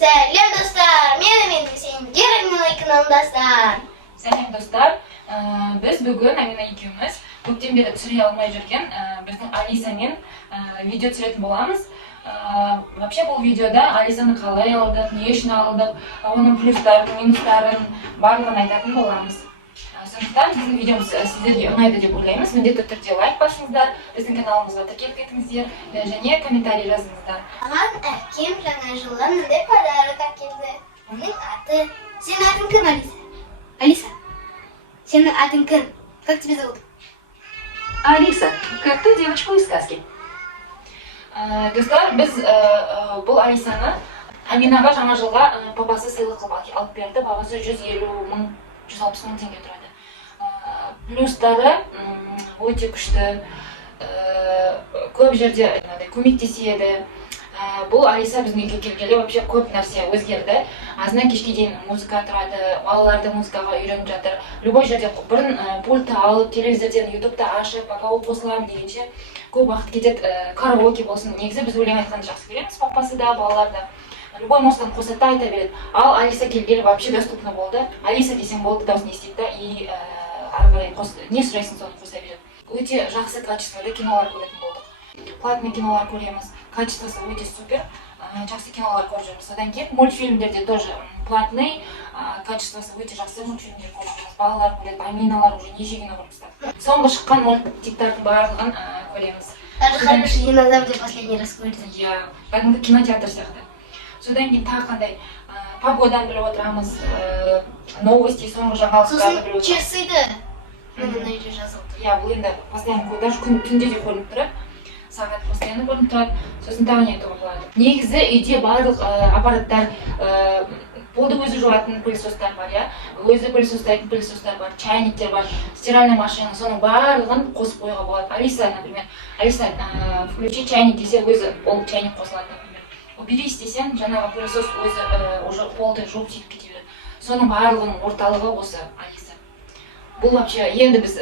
Сәлем достар, мен сендер Амина каналындасыздар. Сәлем достар, біз бүгін Амина екеуміз көптен бері түсіре алмай жүрген біздің Алисамен видео түсіретін боламыз. Вообще бұл видеода Алисаны қалай алдық, не үшін алдық, оның плюстарын, минустарын барлығын айтатын боламыз. Сондықтан біздің видеомыз сіздерге ұнайды деп ойлаймыз. Міндетті түрде лайк басыңыздар, біздің каналымызға тіркеліп кетіңіздер және комментарий жазыңыздар. Маған әкем жаңа жылға мындай подарок әкелді. Оның аты... Сенің атың кім, Алиса? Алиса, сенің атың кім? Как тебя зовут? Алиса, как ту девочку из сказки. Достар, біз бұл Алисаны Аминаға жаңа жылға папасы сыйлық қылып алып берді. Папасы 150 мың, 160 мың теңге тұрады. Плюстары өте күшті, көп жерде көмектеседі. Бұл Алиса біздің үйге келгелі вообще көп нәрсе өзгерді. Азынан кешке дейін музыка тұрады, балаларды музыкаға үйреніп жатыр. Любой жерде бұрын пульт алып, телевизорден, ютубта ашып, пока ол қосыламын дегенше көп уақыт кетеді. Караоке болсын, негізі біз өлең айтқанды жақсы көреміз, папасы да, балалар да. Любой музыканы қосады да айта береді. Ал Алиса келгелі вообще доступны болды. Алиса десең болды, дауысын естиді да, и ары қарай не сұрайсың соны қоса береді. Өте жақсы качествода кинолар көретін болдық. Платный кинолар көреміз, качествосы өте супер, жақсы кинолар көріп жүрміз. Содан кейін мультфильмдерде тоже платный, качествосы өте жақсы мультфильмдер көріп жүрміз. Балалар көреді, Аминалар уже неше кино көріпсіздер. Соңғы шыққан мультиктардың барлығын көреміз. Даже хороший динозавр последний раз көрді. Иә, кәдімгі кинотеатр сияқты. Содан кейін тағы қандай погоданы біліп отырамыз, новости, соңғы жаңалықтарды біліп отырамыз. Сосын часыды мына жерде жазылды. Иә, бұл енді постоянно даже түнде де көрініп тұрады. Сағат постоянно көрініп тұрады. Сосын тағы не айтуға болады. Негізі үйде барлық аппараттар, полды өзі жуатын пылесостар бар, иә. Өзі пылесостайтын пылесостар бар, чайниктер бар, стиральная машина, соның барлығын қосып қоюға болады. Алиса, например, Алиса, включи чайник десе, өзі ол чайник қосылады, например. Убери істесең, жаңағы пылесос өзі уже полды жуып сөйтіп кете береді. Соның барлығының орталығы осы Алиса. Бұл вообще енді біз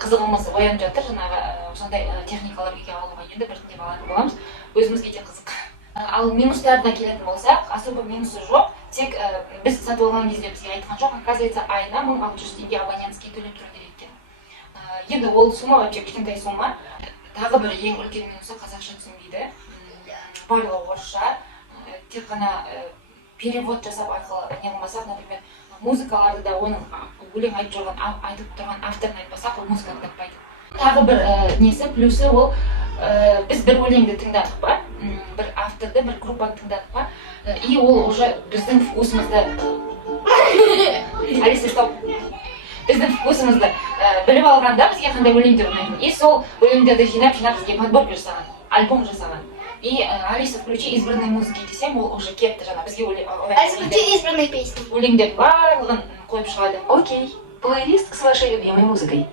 қызығымыз оянып жатыр, жаңағы сондай техникалар үйге алуға енді біртіндеп алатын боламыз. Өзімізге де қызық. Ал минустарына келетін болсақ, особо минусы жоқ. Тек біз сатып алған кезде бізге айтқан жоқ, оказывается, айына 1600 теңге абонентский төлеп тұру керек екен. Енді ол сумма вообще кішкентай сумма. Тағы бір ең үлкен минусы қазақша түсінбейді. Барлығы орысша. Тек қана перевод жасап арқылы не қылмасақ, например, музыкаларды да оның өлең айтып тұрған авторын айтпасақ, ол музыканы таппайды. Тағы бір несі, плюсы ол біз бір өлеңді тыңдадық па, бір авторды, бір группаны тыңдадық па, и ол уже біздің вкусымызды Алиса, стоп! Біздің вкусымызды біліп алғанда бізге қандай өлеңдер ұнайтын. И сол өлеңдерді жинап бізге подборка жасаған, альбом жасаған. И Алиса, включи избранные музыки десем, ол уже кетті жаңа бізге Алиса, включи избранные песни. өлеңдер барлығын қойып шығады. Окей, плейлист с вашей любимой музыкой.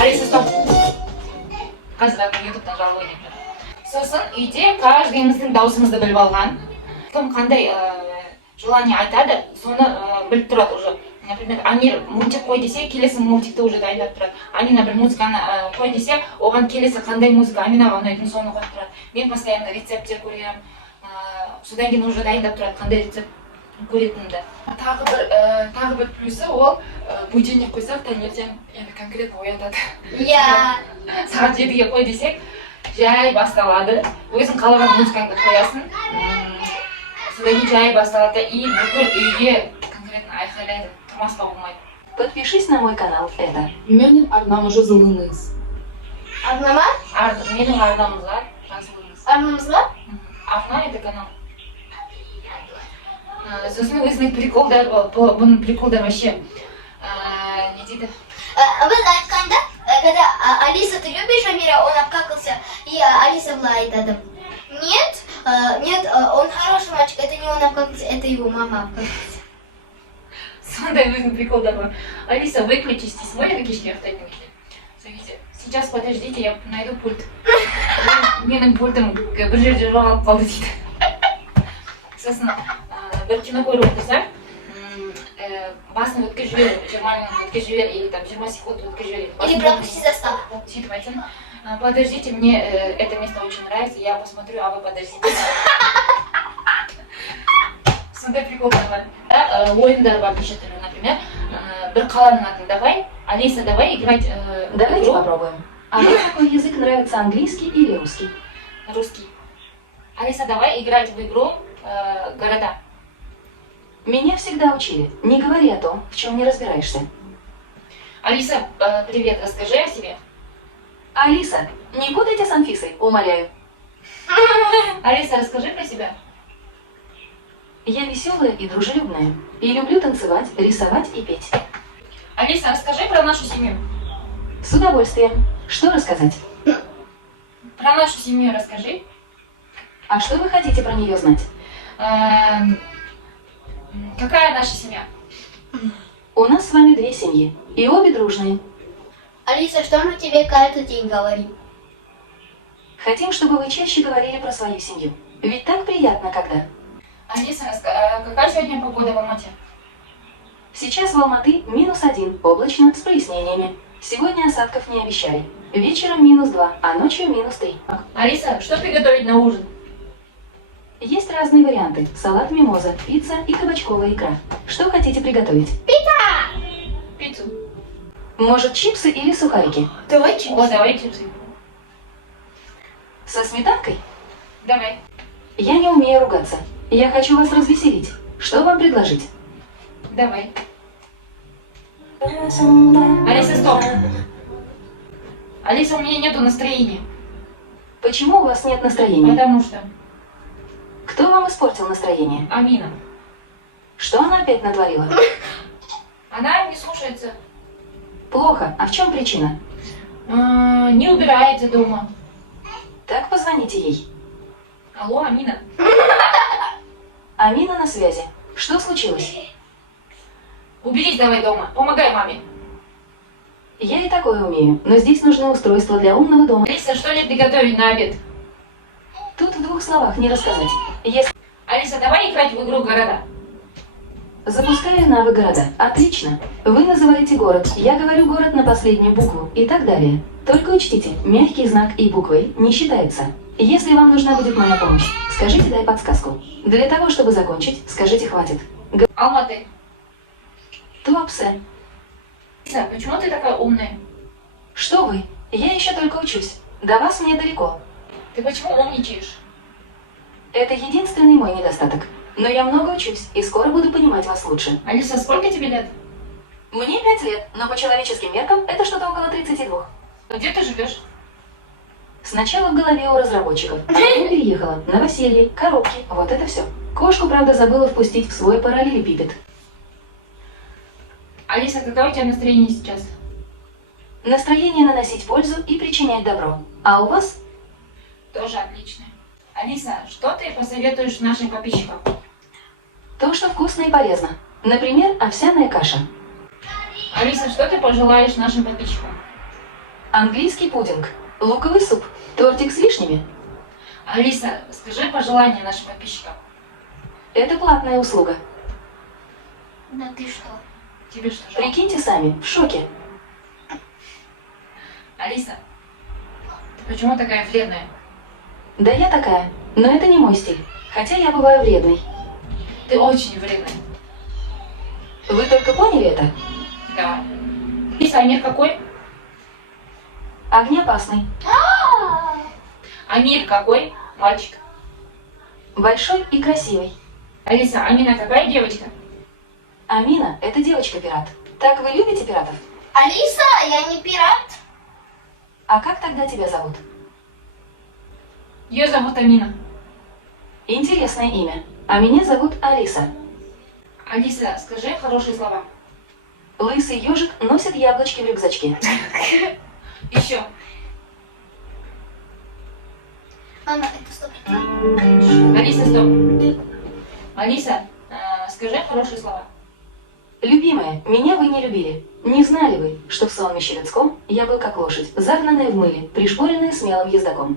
Алиса, стоп! Қазір ютубтан жалып ойнап жүр. Сосын үйде каждыйымыздың даусымызды біліп алған. Кім қандай желание айтады, соны біліп тұрады уже. Например, Амир мультик қой десе, келесі мультикті уже дайындап тұрады. Амина бір музыканы қой десе, оған келесі қандай музыка Аминаға ұнайтын соны қойып тұрады. Мен постоянно рецепттер көремін. Содан кейін уже дайындап тұрады, қандай рецепт көретінімді. Тағы бір плюсы ол будильник қойсақ, таңертең енді конкретно оятады. Иә. Сағат 7-ге қой десек, жай басталады. Өзің қалаған музыкаңды қоясың. Содан кейін жай басталады и бүкіл үйге конкретно айқайлайды. Тұрмасқа болмайды. Подпишись на мой канал, это. Менің арнам жазылыңыз. Арнама? Менің арнамызға жазылыңыз. Арнамызға? Арна это канал. Сосын өзінің приколдар, бұның приколдар вообще не дейді? Вы айтқанда, когда Алиса, ты любишь Амира, он обкакался, и Алиса былай айтады. Нет, он хороший мальчик, это не он обкакался, это его мама обкакался. Сондай өзінің приколдар бар. Алиса, выключись, дейсің ғой, енді кешке ұйықтайтын кезде. Сол кезде, сейчас подождите, я найду пульт. Менің пультым бір жерде жоғалып қалды дейді. Сосын бір кино көріп отырсақ, басын өткізіп жібер, 20 минут өткізіп жібер, или там 20 секунд өткізіп жібер. Или пропусти заставку. Сөйтіп айтсын, Подождите, мне это место очень нравится, я посмотрю, а вы подождите. Сондай прикол бар. Ойындар бар неше түрлі, например, бір қаланың атын давай, Алиса, давай играть Давайте игру. попробуем. А вам какой язык нравится, английский или русский? Русский. Алиса, давай играть в игру города. Меня всегда учили. Не говори о том, в чем не разбираешься. Алиса, привет, расскажи о себе. Алиса, не путайте с Анфисой, умоляю. Алиса, расскажи про себя. Я веселая и дружелюбная. И люблю танцевать, рисовать и петь. Алиса, расскажи про нашу семью. С удовольствием. Что рассказать? Про нашу семью расскажи. А что вы хотите про нее знать? Какая наша семья? У нас с вами 2 семьи. И обе дружные. Алиса, что мы тебе каждый день говорим? Хотим, чтобы вы чаще говорили про свою семью. Ведь так приятно, когда... Алиса, какая сегодня погода в Алмате? Сейчас в Алматы -1, облачно, с прояснениями. Сегодня осадков не обещали. Вечером -2, а ночью -3. Алиса, что приготовить на ужин? Есть разные варианты. Салат мимоза, пицца и кабачковая икра. Что хотите приготовить? Пиццу. Может, чипсы или сухарики? Давай чипсы. О, давай чипсы. Со сметанкой? Давай. Я не умею ругаться. Я хочу вас развеселить. Что вам предложить? Давай. Алиса, стоп. Алиса, у меня нету настроения. Почему у вас нет настроения? Потому что Кто вам испортил настроение? Амина. Что она опять натворила? Она не слушается. Плохо. А в чем причина? Не убирается дома. Так позвоните ей. Алло, Амина. Амина на связи. Что случилось? Уберись давай дома. Помогай маме. Я и такое умею, но здесь нужно устройство для умного дома. Алиса, что ли приготовить на обед? Тут в 2 словах не рассказать. Если Алиса, давай играть в игру города. запускаю навык города. Отлично. Вы называете город. Я говорю город на последнюю букву и так далее. Только учтите, мягкий знак и буквой не считается. Если вам нужна будет моя помощь, скажите дай подсказку. Для того, чтобы закончить, скажите хватит. Алматы. Туапсе. Алиса, почему ты такая умная? Что вы? Я еще только учусь. До вас мне далеко. Ты почему умничаешь? Это единственный мой недостаток. Но я много учусь и скоро буду понимать вас лучше. Алиса, сколько тебе лет? Мне 5 лет, но по человеческим меркам это что-то около 32. Где ты живешь? Сначала в голове у разработчиков, а потом переехала. Новоселье, коробки, вот это все. Кошку, правда, забыла впустить в свой параллелепипед. Алиса, какое у тебя настроение сейчас? Настроение наносить пользу и причинять добро. А у вас? Тоже отлично. Алиса, что ты посоветуешь нашим подписчикам? То, что вкусно и полезно. Например, овсяная каша. Алиса, что ты пожелаешь нашим подписчикам? Английский пудинг. Луковый суп. Тортик с вишнями. Алиса, скажи пожелание нашим подписчикам. Это платная услуга. Да ты что? Тебе что, жалко? Прикиньте сами, в шоке. Алиса, ты почему такая вредная? Да я такая, но это не мой стиль. Хотя я бываю вредной. Ты очень вредная. Вы только поняли это? Да. Алиса, а мир какой? Огнеопасный. А мир какой? Мальчик. Большой и красивый. Алиса, Амина какая девочка? Амина – это девочка-пират. Так вы любите пиратов? Алиса, я не пират. А как тогда тебя зовут? Ее зовут Амина. Интересное имя. А меня зовут Алиса. Алиса, скажи хорошие слова. Лысый ежик носит яблочки в рюкзачке. Еще. Мама, это 100%. Алиса, стоп. Алиса, скажи хорошие слова. Любимая, меня вы не любили. Не знали вы, что в сонмище людском я был как лошадь, загнанная в мыле, пришпоренная смелым ездоком.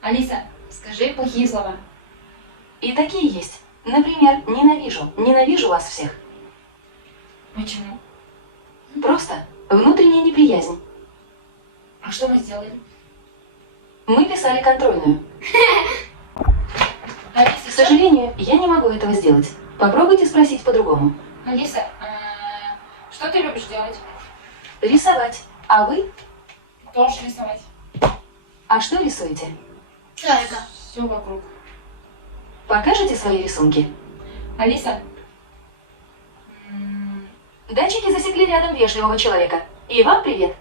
Алиса, скажи плохие слова. И такие есть. Например, ненавижу. Ненавижу вас всех. Почему? Просто внутренняя неприязнь. А что мы сделали? Мы писали контрольную. К Алиса, сожалению, я не могу этого сделать. Попробуйте спросить по-другому. Алиса, что ты любишь делать? Рисовать. А вы? Тоже рисовать. А что рисуете? Шарика. Все вокруг. Покажете свои рисунки? Алиса, Датчики засекли рядом вежливого человека. И вам привет.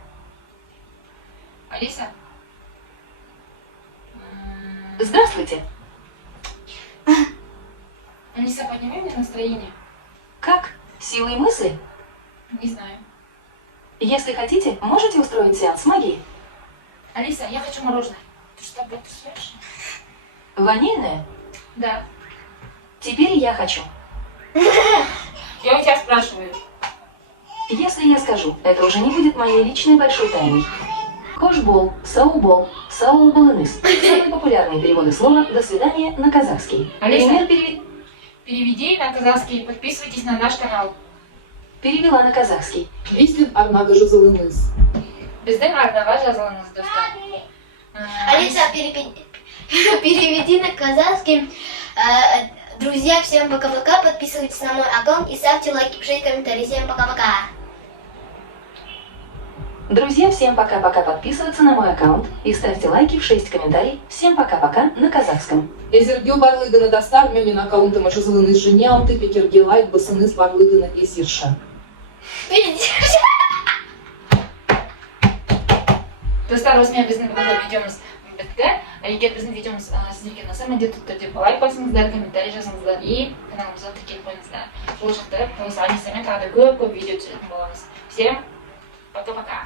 Алиса, Здравствуйте. Алиса, подними мне настроение. Как? Силой мысли? Не знаю. Если хотите, можете устроить сеанс магии. Алиса, я хочу мороженое. Ты что, будешь? Ванильное? Да. Теперь я хочу. Я у тебя спрашиваю. Если я скажу, это уже не будет моей личной большой тайной. Кошбол, саубол, сауболыныс. Самые популярные переводы слова «до свидания» на казахский. Алиса. Пример Переведи на казахский, подписывайтесь на наш канал. перевела на казахский. Вестин арнага жазылыңыз. Біздің арнаға жазылыңыз, достар. Алиса, переведи на казахский. Друзья, всем пока-пока. Подписывайтесь на мой аккаунт и ставьте лайки, пишите комментарии. Всем пока-пока. Друзья, всем пока-пока, подписываться на мой аккаунт и ставьте лайки, 6 комментарий. Всем пока-пока на казахском. Эзерге барлыгына дастар, менин аккаунтыма жазылыңыз және алты пекерге лайк басыңыз барлыгына эсирша. Достар, осымен біздің бүгінгі видеомыз бітті. Егер біздің видеомыз сіздерге ұнаса, міндетті түрде лайк басыңыздар, комментарий жазыңыздар и каналымызға тіркеліп қойыңыздар. Болашақта осы Алисамен тағы да көп видео түсіретін боламыз. Всем пока-пока.